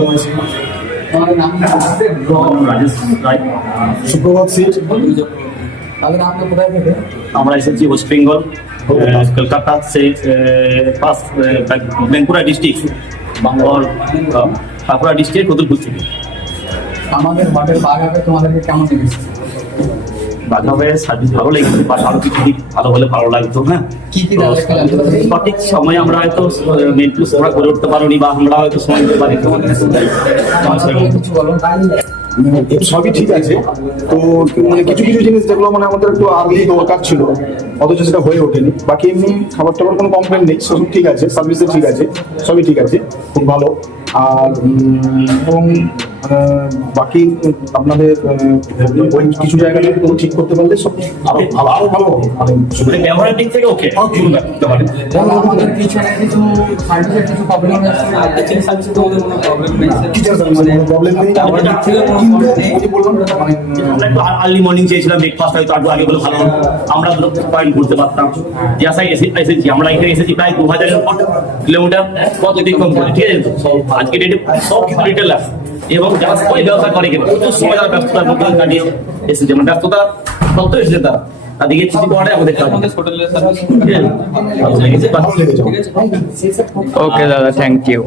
ভালো আছি। তোমার নাম রাজেশ রায়। সুপ্রভাত সিট। তাহলে আপনি কোথায় থেকে? আমরা এসেছি ওয়েস্ট বেঙ্গল कलकत्ता से पास बांकुड़ा डिस्ट्रिक्ट और बांकुड़ा डिस्ट्रिक्ट उदयपुर থেকে। আমাদের হোটেল বাগাবে তোমাদেরকে কেমন লেগেছে? বাগাবে সার্ভিস ভালো লেগেছে, বা আরো কিছু দিক ভালো হলে ভালো লাগতো। হ্যাঁ, কি কি জানতে পারলেন? সঠিক সময় আমরা হয়তো মেন্টু সময় করে উঠতে পারিনি, বা আমরা হয়তো সময় দিতে পারি। কিছু বলো। সবই ঠিক আছে, তো মানে কিছু কিছু জিনিস যেগুলো মানে আমাদের একটু আর্লি দরকার ছিল, অথচ সেটা হয়ে ওঠেনি। বাকি এমনি খাবার টাবার কোনো কমপ্লেন নেই, সব ঠিক আছে, সার্ভিসে ঠিক আছে, সবই ঠিক আছে, খুব ভালো। আর এবং বাকি আপনাদের ওই কিছু জায়গাটা ঠিক করতে পারলে সব আরো ভালো হবে। মানে ব্যবহারের দিক থেকে ওকে তাহলে আমাদের পিছনে কিছু সার্ভিসের কিছু প্রবলেম হয়েছে, টিচিং সার্ভিসে তো আমাদের কোনো প্রবলেম নেই স্যার। টিচার প্রবলেম নেই, আমাদের দিক থেকে কোনো কিন্তু প্রবলেম নেই। ওই যে বললাম মানে আমরা একটু আর্লি মর্নিং চেয়েছিলাম, ব্রেকফাস্ট হয়তো একটু আগে হলে ভালো হতো, আমরা পয়েন্ট করতে পারতাম। জাসাই এসেছি আমরা, এখানে এসেছি প্রায় 2000 কিলোমিটার পথ অতিক্রম করে, ঠিক আছে। তো আজকে ডেটে সব কিছু ডিটেল আছে, এবং যারা সময় ব্যবসা করে গেলে প্রচুর সময় তারা ব্যস্ততার মধ্যে কাটিয়ে এসেছে, মানে ব্যস্ততা সত্ত্বেও এসেছে তারা, তাদেরকে ছুটি পাওয়াটাই আমাদের কাজ। হোটেলের সার্ভিস ভালো লেগেছে। ভালো লেগে যাবে। ওকে দাদা, থ্যাংক ইউ।